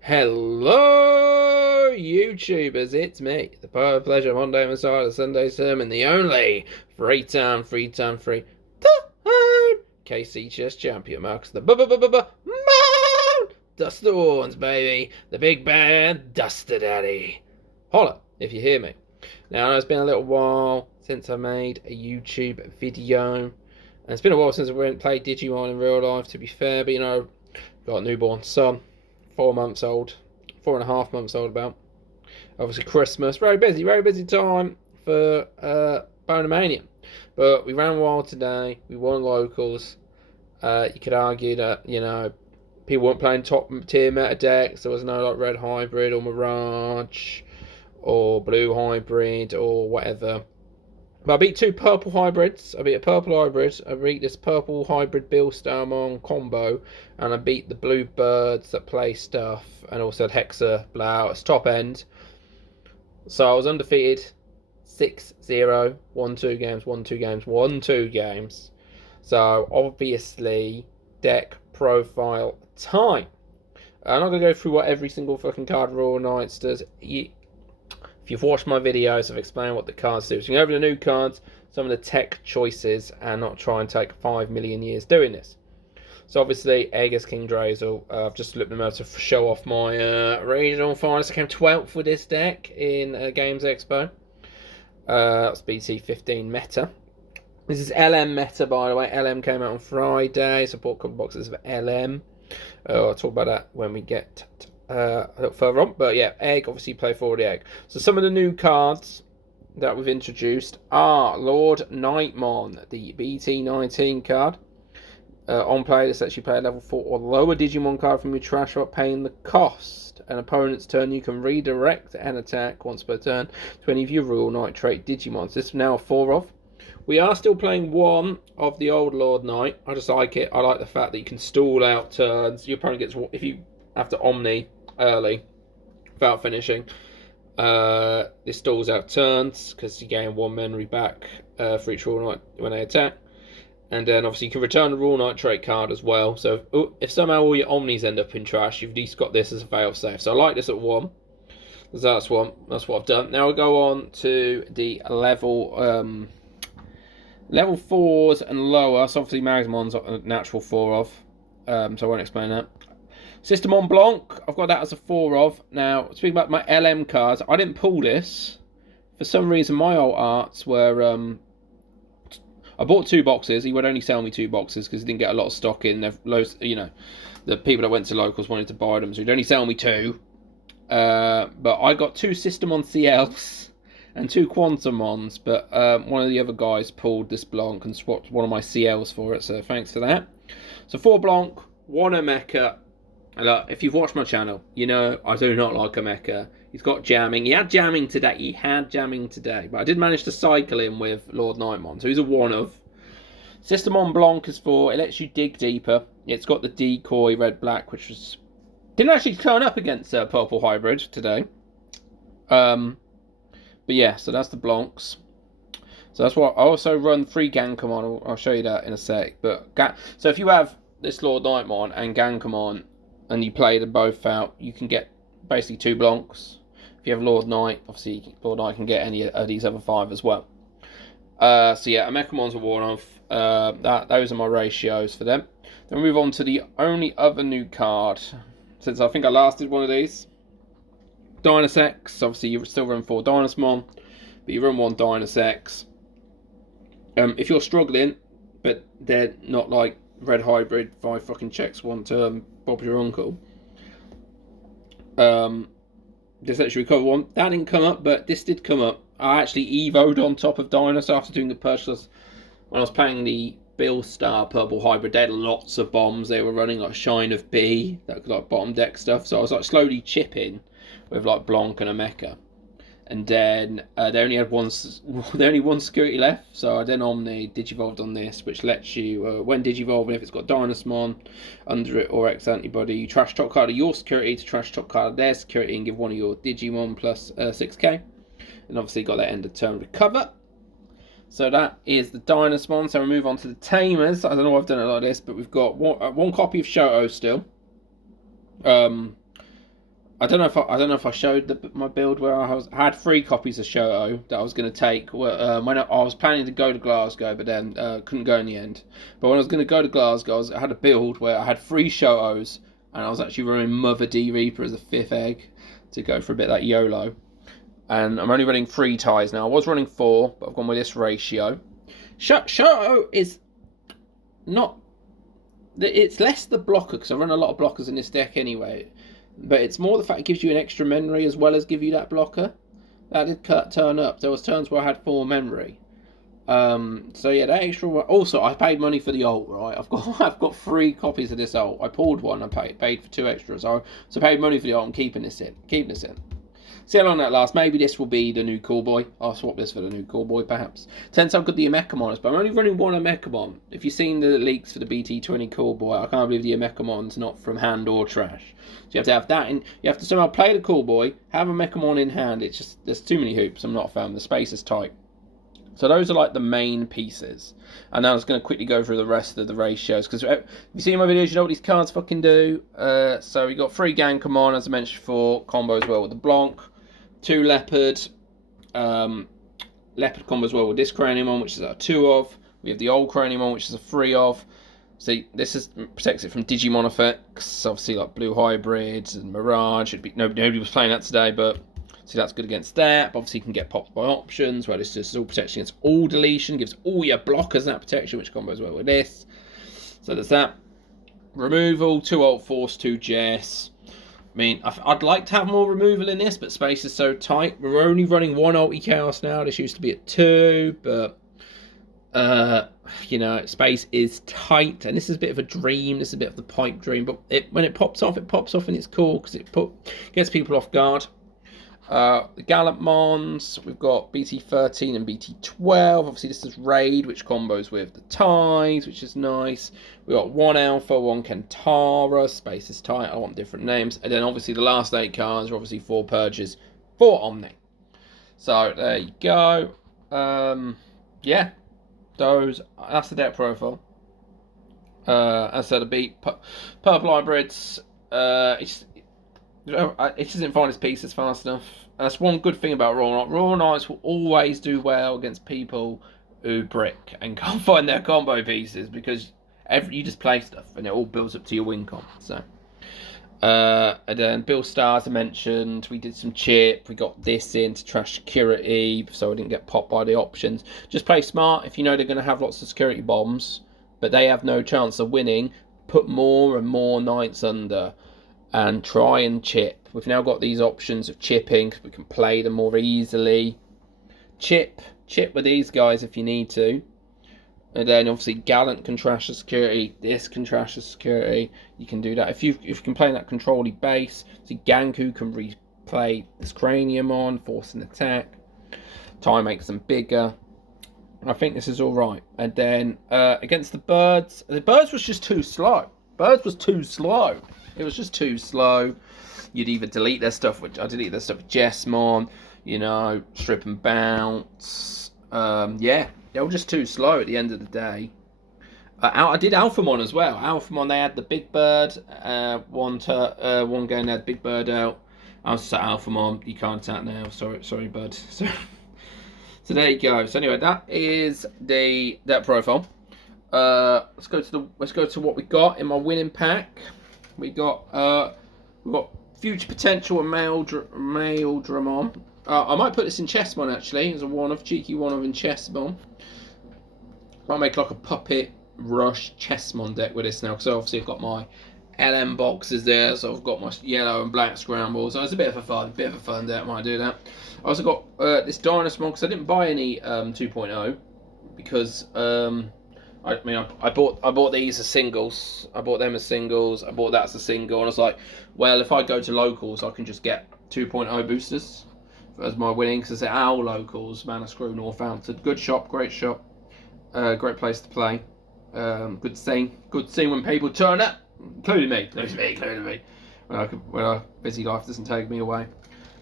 Hello, YouTubers, it's me, the Power of Pleasure, Monday Messiah, the Sunday Sermon, the only free time, free KC Chess Champion, Marcus the Moon, Dust the Horns, baby, the big bad Duster Daddy. Holla, if you hear me. Now, I know it's been a little while since I made a YouTube video, and it's been a while since I went and played Digimon in real life, to be fair, but got a newborn son. 4 months old, 4.5 months old about. Obviously Christmas, very busy time for Bonamania. But we ran wild today, we won locals. You could argue that, people weren't playing top tier meta decks. There was no like red hybrid or mirage or blue hybrid or whatever. But I beat two purple hybrids. I beat a purple hybrid. I beat this purple hybrid Bill Starmon combo. And I beat the blue birds that play stuff. And also had Hexa Blau as top end. So I was undefeated. 6-0. Won 2 games, won 2 games, won 2 games. So obviously, deck profile time. I'm not going to go through what every single fucking card Royal Knights does. If you've watched my videos, I've explained what the cards do. So you can go over the new cards, some of the tech choices, and not try and take 5 million years doing this. So obviously, Aegis King Drazel, I've just looked them out to show off my regional finals. I came 12th with this deck in Games Expo. That's BT 15 meta. This is LM meta, by the way. LM came out on Friday, so I bought a couple boxes of LM. I'll talk about that when we get a little further on, but yeah, egg, obviously play for the egg. So some of the new cards that we've introduced are Lord Nightmon, the BT19 card. On play, this lets you play a level 4 or lower Digimon card from your trash without paying the cost. An opponent's turn, you can redirect an attack once per turn to any of your Royal Knight trait Digimons. This is now 4 of. We are still playing 1 of the old Lord Knight. I just like it. I like the fact that you can stall out turns. Your opponent gets, if you have to Omni early without finishing, this stalls out turns because you gain 1 memory back for each Royal Knight when they attack. And then obviously you can return a Royal Knight trait card as well. So if somehow all your Omnis end up in trash, you've at least got this as a fail safe. So I like this at 1. That's what I've done. Now we'll go on to the level 4s and lower. So obviously Magmon's a natural 4 of. So I won't explain that. System on Blanc, I've got that as a 4 of. Now, speaking about my LM cards, I didn't pull this. For some reason, my old arts were... I bought 2 boxes. He would only sell me 2 boxes because he didn't get a lot of stock in. Loads, the people that went to locals wanted to buy them, so he'd only sell me 2. But I got 2 System on CLs and 2 Quantumons, but one of the other guys pulled this Blanc and swapped one of my CLs for it, so thanks for that. So 4 Blanc, 1 Mecha. If you've watched my channel, you know I do not like a mecha. He's got jamming. He had jamming today. But I did manage to cycle him with Lord Nightmon. So he's a 1 of. System on Blanc is 4. It lets you dig deeper. It's got the decoy red-black, which didn't actually turn up against Purple Hybrid today. But yeah, so that's the Blancs. So that's what I also run 3 Gankamon. I'll show you that in a sec. But so if you have this Lord Nightmon and Gankamon, and you play them both out, you can get basically 2 Blancs. If you have Lord Knight, obviously Lord Knight can get any of these other 5 as well. So yeah, Mechamon's a one-off. Those are my ratios for them. Then we move on to the only other new card, since I think I last did one of these. Dynasex, obviously you still run 4 Dynasmon, but you run 1 Dynasex. If you're struggling, but they're not like red hybrid, 5 fucking checks 1 turn, Bob your uncle. This lets you recover 1. That didn't come up, but this did come up. I actually evoed on top of Dynas after doing the purchase. When I was playing the Bill Star Purple Hybrid, they had lots of bombs. They were running like Shine of B, that like bottom deck stuff. So I was like slowly chipping with like Blanc and a Mecha. And then they only had one security left, so I then Omni Digivolved on this, which lets you, when Digivolving, if it's got Dynasmon under it or X antibody, you trash top card of your security to trash top card of their security and give one of your Digimon plus 6k. And obviously got that end of turn recover. So that is the Dynasmon. So we move on to the Tamers. I don't know why I've done it like this, but we've got one copy of Shoto still. I don't know if I showed my build where I had 3 copies of Shoto that I was going to take. When I was planning to go to Glasgow, but then couldn't go in the end. But when I was going to go to Glasgow, I had a build where I had 3 Shotos, and I was actually running Mother D Reaper as a 5th egg to go for a bit of that YOLO. And I'm only running 3 ties now. I was running 4, but I've gone with this ratio. Shoto is not. It's less the blocker, because I run a lot of blockers in this deck anyway. But it's more the fact it gives you an extra memory as well as give you that blocker. That did turn up. There was turns where I had 4 memory. So yeah, that extra one. Also, I paid money for the ult, right? I've got 3 copies of this ult. I pulled one and paid for 2 extras. So I paid money for the ult. I'm keeping this in. See how long that lasts. Maybe this will be the new cool boy. I'll swap this for the new cool boy, perhaps. Depends how good the Emekamon is, but I'm only running 1 Emekamon. If you've seen the leaks for the BT20 cool boy, I can't believe the Emekamon's not from hand or trash. So you have to have that in. You have to somehow play the cool boy, have a Mekamon in hand. It's just, there's too many hoops. I'm not a fan. The space is tight. So those are like the main pieces. And now I'm just going to quickly go through the rest of the ratios. Because if you see my videos, you know what these cards fucking do. So we got 3 Gankamon, as I mentioned before. Combo as well with the Blanc. 2 Leopard. Leopard combo as well with this Craniumon, which is a 2 of. We have the old Craniumon, which is a 3 of. See, this protects it from Digimon effects. Obviously, like Blue Hybrids and Mirage. Nobody was playing that today, but see, that's good against that. But obviously, you can get popped by options, where this is all protection against all deletion. Gives all your blockers that protection, which combos well with this. So there's that. Removal, 2 Alt Force, 2 Jess. I mean, I'd like to have more removal in this, but space is so tight. We're only running 1 Ulti Chaos now. This used to be at 2, but you know, space is tight, and this is a bit of a dream. This is a bit of the pipe dream, but when it pops off, and it's cool because it gets people off guard. The Gallant Mons, we've got BT13 and BT12. Obviously, this is Raid, which combos with the ties, which is nice. We've got 1 Alpha, 1 Kentara. Space is tight. I want different names. And then, obviously, the last 8 cards are obviously 4 Purges, 4 Omni. So, there you go. Yeah. That's the deck profile. As I said, a beat. Purple Hybrids. It doesn't find its pieces fast enough. And that's one good thing about Royal Knight. Royal Knights will always do well against people who brick and can't find their combo pieces, because you just play stuff and it all builds up to your win comp. So, and then Bill Stars I mentioned. We did some chip. We got this in to trash security, so I didn't get popped by the options. Just play smart. If you know they're going to have lots of security bombs, but they have no chance of winning, put more and more knights under. And try and chip. We've now got these options of chipping, because we can play them more easily. Chip with these guys if you need to. And then obviously Gallant can trash the security. This can trash the security. You can do that. If you can play in that control-y base. See, Ganku can replay this Craniumon, force an attack. Time makes them bigger. I think this is alright. And then against the birds was just too slow. It was just too slow. You'd either delete their stuff, which I deleted their stuff with Jessmon, you know, strip and bounce. Yeah, they were just too slow at the end of the day. I did Alphamon as well. Alphamon, they had the Big Bird. One game they had Big Bird out. I was at Alphamon. You can't attack now. Sorry, bud. So there you go. So anyway, that is that profile. Let's go to what we got in my winning pack. We got Future Potential and Maildramon. I might put this in Chessmon actually, as a cheeky one-off in Chessmon. I'll make like a Puppet Rush Chessmon deck with this now, because obviously I've got my LM boxes there, so I've got my yellow and black scrambles. So it's a bit of a fun deck. I might do that. I also got this Dynasmon, because I didn't buy any 2.0 because I bought these as singles. I bought them as singles. I bought that as a single, and I was like, well, if I go to locals, I can just get 2.0 boosters as my winnings. Because they're our locals, Mana Screw, Northampton. Good shop, great shop, great place to play. Good scene when people turn up, including me. When a busy life doesn't take me away.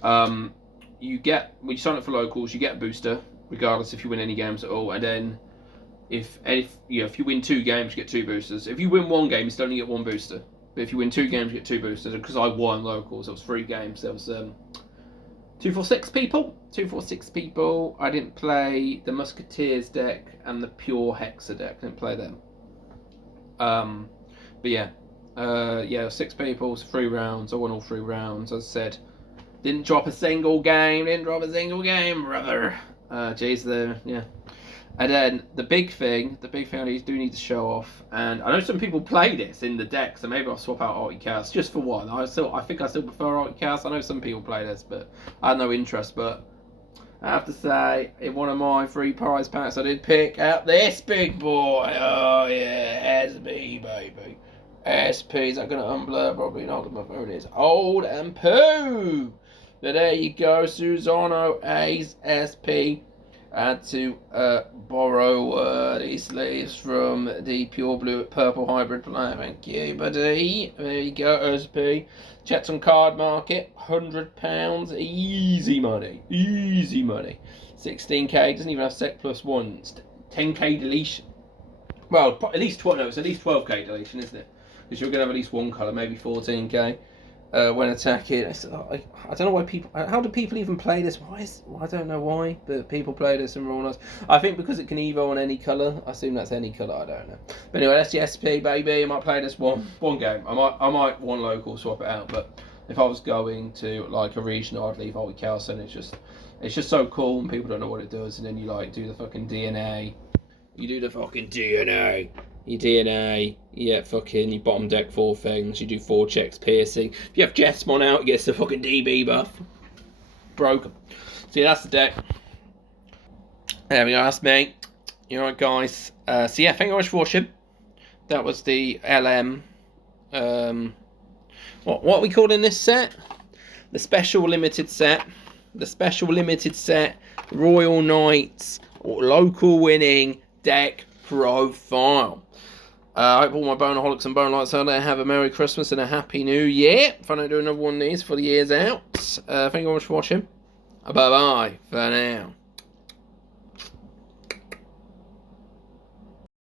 When you sign up for locals, you get a booster, regardless if you win any games at all, and then. If you win 2 games, you get 2 boosters. If you win 1 game, you still only get 1 booster. But if you win 2 games, you get 2 boosters. And because I won locals, it was 3 games. There was 246 people. 246 people. I didn't play the Musketeers deck and the Pure Hexa deck. I didn't play them. But yeah. 6 people, 3 rounds. I won all 3 rounds. As I said, didn't drop a single game. Brother. Yeah. And then the big thing I do need to show off, and I know some people play this in the deck, so maybe I'll swap out Arctic Chaos just for one. I think I still prefer Arctic Chaos. I know some people play this, but I had no interest. But I have to say, in one of my free prize packs, I did pick out this big boy. Oh yeah, SP baby. SP, is that going to unblur? Probably not, because my phone is old and poo. But there you go, Susano A's SP. I had to borrow these sleeves from the pure blue purple hybrid player. Thank you, buddy. There you go, SP. Checked on Card Market, £100. Easy money. 16k, doesn't even have sec plus ones. 10k deletion. Well, at least 12, no, it's at least 12k deletion, isn't it? Because you're going to have at least one colour, maybe 14k. When attacking, I don't know why people. How do people even play this? I don't know why, but people play this in Raw Nights. I think because it can evo on any colour. I assume that's any colour. I don't know. But anyway, that's the SP baby. I might play this one game. I might one local swap it out. But if I was going to like a regional, I'd leave Arctic Chaos, and it's just so cool, and people don't know what it does. And then you like do the fucking DNA. You do the fucking DNA. Your DNA, you bottom deck 4 things, you do 4 checks piercing. If you have Jetsmon out, it gets the fucking DB buff. Broken. So yeah, that's the deck. There we go, that's me. You alright, guys? Thank you very much for watching. That was the LM. What are we calling this set? The special limited set. Royal Knights local winning deck profile. I hope all my bonaholics and bonelights out there have a Merry Christmas and a Happy New Year. If I don't do another one of these for the year's out. Thank you very much for watching. Bye bye for now.